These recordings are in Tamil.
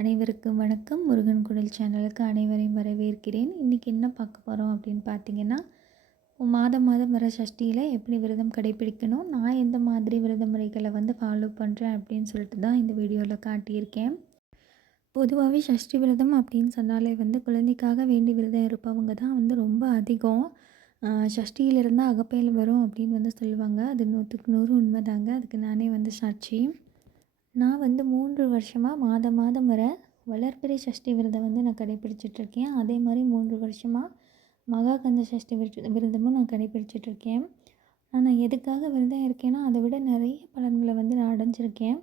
அனைவருக்கும் வணக்கம். முருகன் குடல் சேனலுக்கு அனைவரையும் வரவேற்கிறேன். இன்றைக்கி என்ன பார்க்க போகிறோம் அப்படின்னு பார்த்தீங்கன்னா, மாதம் மாதம் வர சஷ்டியில் எப்படி விரதம் கடைப்பிடிக்கணும், நான் எந்த மாதிரி விரத முறைகளை ஃபாலோ பண்ணுறேன் அப்படின்னு சொல்லிட்டு தான் இந்த வீடியோவில் காட்டியிருக்கேன். பொதுவாகவே சஷ்டி விரதம் அப்படின்னு சொன்னாலே குழந்தைக்காக வேண்டி விரதம் இருப்பவங்க தான் ரொம்ப அதிகம். சஷ்டியிலிருந்து அகப்பையில் வரும் அப்படின்னு சொல்லுவாங்க. அது 100க்கு 100 உண்மைதாங்க. அதுக்கு நானே சாட்சி. நான் 3 வருஷமாக மாதம் மாதம் வர வளர்பிறை சஷ்டி விரதம் நான் கடைப்பிடிச்சிட்ருக்கேன். அதே மாதிரி 3 வருஷமாக மகாகந்த சஷ்டி விரதமும் நான் கடைப்பிடிச்சிட்ருக்கேன். நான் எதுக்காக விரதம் இருக்கேன்னா, அதை விட நிறைய பலன்களை நான் அடைஞ்சிருக்கேன்.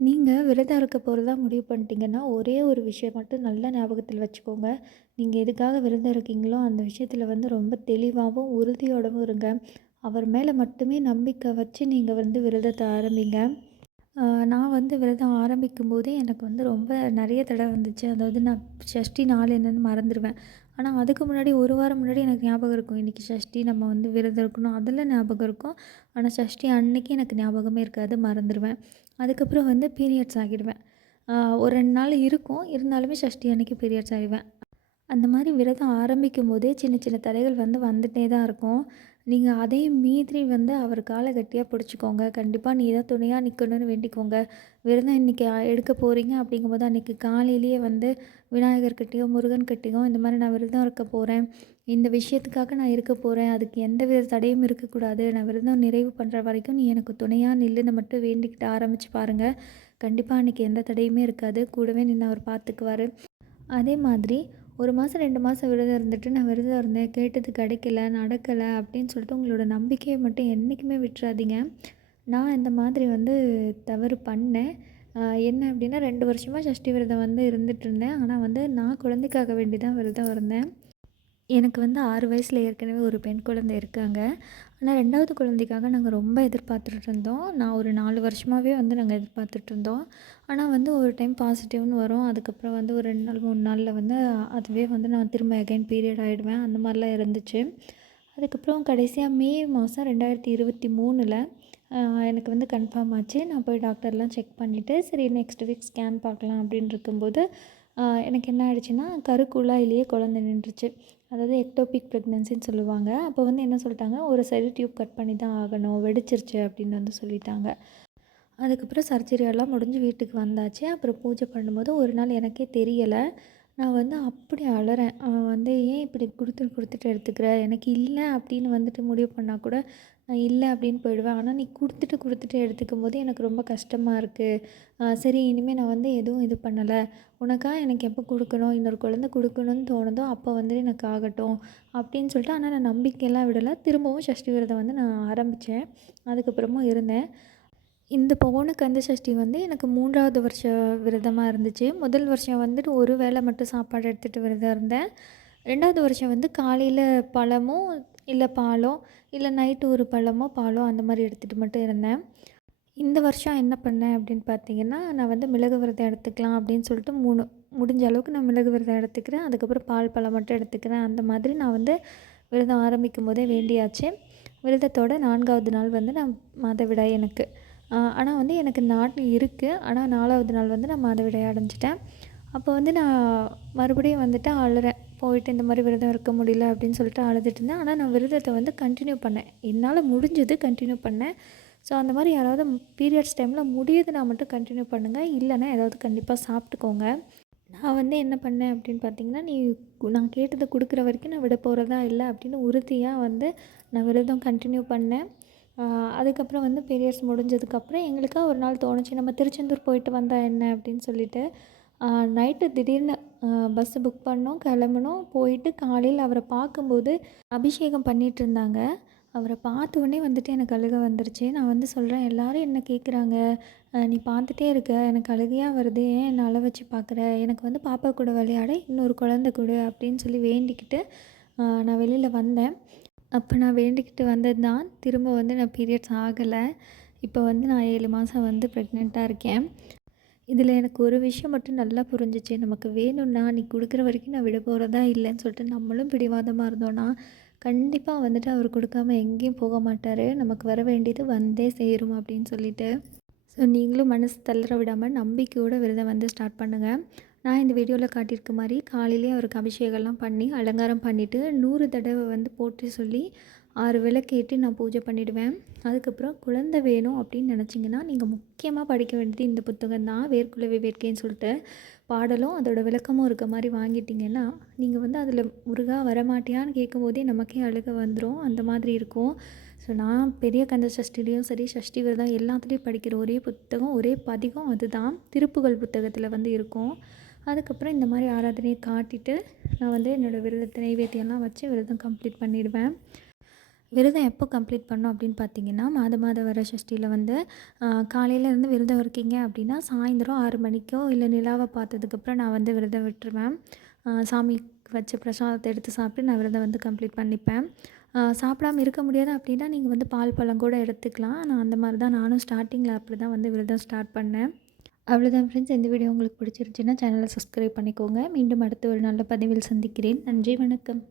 நீங்கள் விரதம் இருக்க போகிறதா முடிவு பண்ணிட்டீங்கன்னா, ஒரே ஒரு விஷயம் மட்டும் நல்லா ஞாபகத்தில் வச்சுக்கோங்க. நீங்கள் எதுக்காக விரதம் இருக்கீங்களோ அந்த விஷயத்தில் ரொம்ப தெளிவாகவும் உறுதியோடவும் இருங்க. அவர் மேலே மட்டுமே நம்பிக்கை வச்சு நீங்கள் விரதத்தை ஆரம்பிங்க. நான் விரதம் ஆரம்பிக்கும்போதே எனக்கு ரொம்ப நிறைய தடவை வந்துச்சு. அதாவது நான் சஷ்டி நாள் என்னென்னு மறந்துடுவேன். ஆனால் அதுக்கு முன்னாடி ஒரு வாரம் முன்னாடி எனக்கு ஞாபகம் இருக்கும். இன்றைக்கி சஷ்டி, நம்ம விரதம் இருக்கணும், அதெல்லாம் ஞாபகம் இருக்கும். ஆனால் சஷ்டி அன்னைக்கு எனக்கு ஞாபகமே இருக்காது, மறந்துடுவேன். அதுக்கப்புறம் பீரியட்ஸ் ஆகிடுவேன். ஒரு 2 நாள் இருக்கும், இருந்தாலுமே சஷ்டி அன்னைக்கு பீரியட்ஸ் ஆகிடுவேன். அந்த மாதிரி விரதம் ஆரம்பிக்கும் போதே சின்ன சின்ன தடைகள் வந்துட்டே தான் இருக்கும். நீங்கள் அதையும் மீறி அவர் காலை கட்டியாக பிடிச்சிக்கோங்க. கண்டிப்பாக நீ தான் துணையாக நிற்கணும்னு வேண்டிக்கோங்க. விரதம் இன்றைக்கி எடுக்க போகிறீங்க அப்படிங்கும்போது அன்றைக்கி காலையிலேயே விநாயகர்கிட்டயோ முருகன்கிட்டயோ இந்த மாதிரி நான் விரதம் இருக்க போகிறேன், இந்த விஷயத்துக்காக நான் இருக்க போகிறேன், அதுக்கு எந்த வித தடையும் இருக்கக்கூடாது, நான் விரதம் நிறைவு பண்ணுற வரைக்கும் நீ எனக்கு துணையாக நில்லுன்னு மட்டும் வேண்டிக்கிட்டு ஆரம்பித்து பாருங்கள். கண்டிப்பாக அன்றைக்கி எந்த தடையுமே இருக்காது. கூடவே நின்று அவர் பார்த்துக்குவார். அதே மாதிரி 1 மாதம் 2 மாதம் விரதம் இருந்துட்டு, நான் விரதம் இருந்தேன், கேட்டது கிடைக்கல, நடக்கலை அப்படின்னு சொல்லிட்டு உங்களோட நம்பிக்கையை மட்டும் என்றைக்குமே விட்டுறாதீங்க. நான் இந்த மாதிரி தவறு பண்ணேன். என்ன அப்படின்னா, 2 வருஷமாக சஷ்டி விரதம் இருந்துகிட்ருந்தேன். ஆனால் நான் குழந்தைக்காக வேண்டி தான் விரதம் இருந்தேன். எனக்கு 6 வயசில் ஏற்கனவே ஒரு பெண் குழந்தை இருக்காங்க. ஆனால் 2வது குழந்தைக்காக நாங்கள் ரொம்ப எதிர்பார்த்துட்டு இருந்தோம். நான் ஒரு 4 வருஷமாகவே நாங்கள் எதிர்பார்த்துட்ருந்தோம். ஆனால் ஒரு டைம் பாசிட்டிவ்னு வரும். அதுக்கப்புறம் ஒரு 2 நாள் 3 நாளில் அதுவே நான் திரும்ப அகைன் பீரியட் ஆகிடுவேன். அந்த மாதிரிலாம் இருந்துச்சு. அதுக்கப்புறம் கடைசியாக மே மாதம் 2023ல் எனக்கு கன்ஃபார்ம் ஆச்சு. நான் போய் டாக்டர்லாம் செக் பண்ணிவிட்டு, சரி நெக்ஸ்ட் வீக் ஸ்கேன் பார்க்கலாம் அப்படின்னு இருக்கும்போது எனக்கு என்ன ஆயிடுச்சுன்னா, கருக்குழாயிலேயே குழந்தை நின்றுச்சு. அதாவது எக்டோபிக் ப்ரெக்னன்சின்னு சொல்லுவாங்க. அப்போ என்ன சொல்லிட்டாங்க, ஒரு சைடு டியூப் கட் பண்ணி தான் ஆகணும், வெடிச்சிருச்சு அப்படின்னு சொல்லிட்டாங்க. அதுக்கப்புறம் சர்ஜரி எல்லாம் முடிஞ்சு வீட்டுக்கு வந்தாச்சு. அப்புறம் பூஜை பண்ணும்போது ஒரு நாள் எனக்கே தெரியலை, நான் அப்படி அழறேன். ஏன் இப்படி கொடுத்துட்டு எடுத்துக்கிற, எனக்கு இல்லை அப்படின்னு முடிவு பண்ணால் கூட நான் இல்லை அப்படின்னு போயிடுவேன். ஆனால் நீ கொடுத்துட்டு எடுத்துக்கும்போது எனக்கு ரொம்ப கஷ்டமாக இருக்குது. சரி இனிமேல் நான் எதுவும் இது பண்ணலை, உனக்காக எனக்கு எப்போ கொடுக்கணும், இன்னொரு குழந்தை கொடுக்கணும்னு தோணுதோ அப்போ எனக்கு ஆகட்டும் அப்படின்னு சொல்லிட்டு. ஆனால் நான் நம்பிக்கையெல்லாம் விடலை. திரும்பவும் சஷ்டி விரதம் நான் ஆரம்பித்தேன். அதுக்கப்புறமும் இருந்தேன். இந்த போன கந்த சஷ்டி எனக்கு 3வது வருஷ விரதமாக இருந்துச்சு. முதல் வருஷம் ஒரு வேளை மட்டும் சாப்பாடு எடுத்துகிட்டு விரதம் இருந்தேன். 2வது வருஷம் காலையில் பழமோ இல்லை பாலோ, இல்லை நைட்டு ஒரு பழமோ பாலோ அந்த மாதிரி எடுத்துகிட்டு மட்டும் இருந்தேன். இந்த வருஷம் என்ன பண்ணேன் அப்படின்னு பார்த்தீங்கன்னா, நான் மிளகு விரதம் எடுத்துக்கலாம் அப்படின்னு சொல்லிட்டு முடிஞ்ச அளவுக்கு நான் மிளகு விரதம் எடுத்துக்கிறேன். அதுக்கப்புறம் பால் பழம் மட்டும் எடுத்துக்கிறேன். அந்த மாதிரி நான் விரதம் ஆரம்பிக்கும் போதே வேண்டியாச்சு. விரதத்தோட 4வது நாள் நான் மாதவிடாய் எனக்கு. ஆனால் எனக்கு நாள் இருக்குது. ஆனால் 4வது நாள் நான் மாதவிடாய் அடைஞ்சிட்டேன். அப்போ நான் மறுபடியும் அழுறேன். போயிட்டு இந்த மாதிரி விரதம் இருக்க முடியல அப்படின்னு சொல்லிட்டு அழுதுட்டு இருந்தேன். ஆனால் நான் விரதத்தை கண்டினியூ பண்ணேன். என்னால் முடிஞ்சது கண்டினியூ பண்ணேன். ஸோ அந்த மாதிரி யாராவது பீரியட்ஸ் டைமில் முடியுதுன்னா மட்டும் கண்டினியூ பண்ணுங்கள். இல்லைன்னா ஏதாவது கண்டிப்பாக சாப்பிட்டுக்கோங்க. நான் என்ன பண்ணேன் அப்படின்னு பார்த்தீங்கன்னா, நான் கேட்டதை கொடுக்குற வரைக்கும் நான் விட போகிறதா இல்லை அப்படின்னு உறுதியாக நான் விரதம் கண்டினியூ பண்ணேன். அதுக்கப்புறம் பீரியட்ஸ் முடிஞ்சதுக்கப்புறம் எங்களுக்காக ஒரு நாள் தோணுச்சு, நம்ம திருச்செந்தூர் போயிட்டு வந்தால் என்ன அப்படின்னு சொல்லிட்டு. நைட்டு திடீர்னு பஸ்ஸு புக் பண்ணோம், கிளம்புனோம். போயிட்டு காலையில் அவரை பார்க்கும்போது அபிஷேகம் பண்ணிகிட்ருந்தாங்க. அவரை பார்த்தோன்னே எனக்கு அழுகை வந்துருச்சு. நான் சொல்கிறேன், எல்லோரும் என்ன கேட்குறாங்க, நீ பார்த்துட்டே இருக்க, எனக்கு அழுகையாக வருது, ஏன் என்னை அழ வச்சு பார்க்குற, எனக்கு பாப்பா கூட விளையாட இன்னொரு குழந்தை கொடு அப்படின்னு சொல்லி வேண்டிக்கிட்டு நான் வெளியில் வந்தேன். அப்போ நான் வேண்டிக்கிட்டு வந்தது தான். திரும்ப நான் பீரியட்ஸ் ஆகலை. இப்போ நான் 7 மாதம் ப்ரெக்னெண்ட்டாக இருக்கேன். இதில் எனக்கு ஒரு விஷயம் மட்டும் நல்லா புரிஞ்சிச்சு. நமக்கு வேணும்னா நீ கொடுக்குற வரைக்கும் நான் விட போகிறதா இல்லைன்னு சொல்லிட்டு நம்மளும் பிடிவாதமாக இருந்தோன்னா, கண்டிப்பாக அவர் கொடுக்காம எங்கேயும் போக மாட்டார். நமக்கு வர வேண்டியது வந்தே சேரும் அப்படின்னு சொல்லிட்டு. ஸோ நீங்களும் மனசு தளர விடாமல் நம்பிக்கையோட விரதம் வந்து ஸ்டார்ட் பண்ணுங்கள். நான் இந்த வீடியோவில் காட்டியிருக்க மாதிரி காலையிலேயே அவருக்கு அபிஷேகம்லாம் பண்ணி அலங்காரம் பண்ணிவிட்டு 100 தடவை வந்து போற்றி சொல்லி 6 விளக்கேற்றி நான் பூஜை பண்ணிவிடுவேன். அதுக்கப்புறம் குழந்தை வேணும் அப்படின்னு நினச்சிங்கன்னா நீங்கள் முக்கியமாக படிக்க வேண்டியது இந்த புத்தகம் தான், வேர்க்குலவே வேட்கைன்னு சொல்லிட்டு. பாடலும் அதோட விளக்கமும் இருக்க மாதிரி வாங்கிட்டிங்கன்னா நீங்கள் வந்து அதில் முருகா வரமாட்டியான்னு கேட்கும்போதே நமக்கே அழுக வந்துடும், அந்த மாதிரி இருக்கும். ஸோ நான் பெரிய கந்த சஷ்டிலையும் சரி, சஷ்டி விரதம் எல்லாத்துலேயும் படிக்கிற ஒரே புத்தகம், ஒரே பதிகம் அதுதான். திருப்புகழ் புத்தகத்தில் வந்து இருக்கும். அதுக்கப்புறம் இந்த மாதிரி ஆராதனையை காட்டிட்டு நான் வந்து என்னோடய விரதத்தை நைவேத்தியம்லாம் வச்சு விரதம் கம்ப்ளீட் பண்ணிடுவேன். விரதம் எப்போ கம்ப்ளீட் பண்ணோம் அப்படின்னு பார்த்தீங்கன்னா, மாத வர சஷ்டியில் வந்து காலையில் இருந்து விரதம் இருக்கீங்க அப்படின்னா சாயந்தரம் 6 மணிக்கோ இல்லை நிலாவை பார்த்ததுக்கப்புறம் நான் வந்து விரதம் விட்டுருவேன். சாமிக்கு வச்ச பிரசாதத்தை எடுத்து சாப்பிட்டு நான் விரதம் வந்து கம்ப்ளீட் பண்ணிப்பேன். சாப்பிடாம இருக்க முடியாது அப்படின்னா நீங்கள் வந்து பால் பழம் கூட எடுத்துக்கலாம். நான் அந்த மாதிரி தான் நானும் ஸ்டார்டிங்கில் அப்படி தான் வந்து விரதம் ஸ்டார்ட் பண்ணேன். அவ்வளோதான் ஃப்ரெண்ட்ஸ், இந்த வீடியோ உங்களுக்கு பிடிச்சிருந்துச்சின்னா சேனலை சப்ஸ்கிரைப் பண்ணிக்கோங்க. மீண்டும் அடுத்த ஒரு நல்ல பதிவில் சந்திக்கிறேன். நன்றி, வணக்கம்.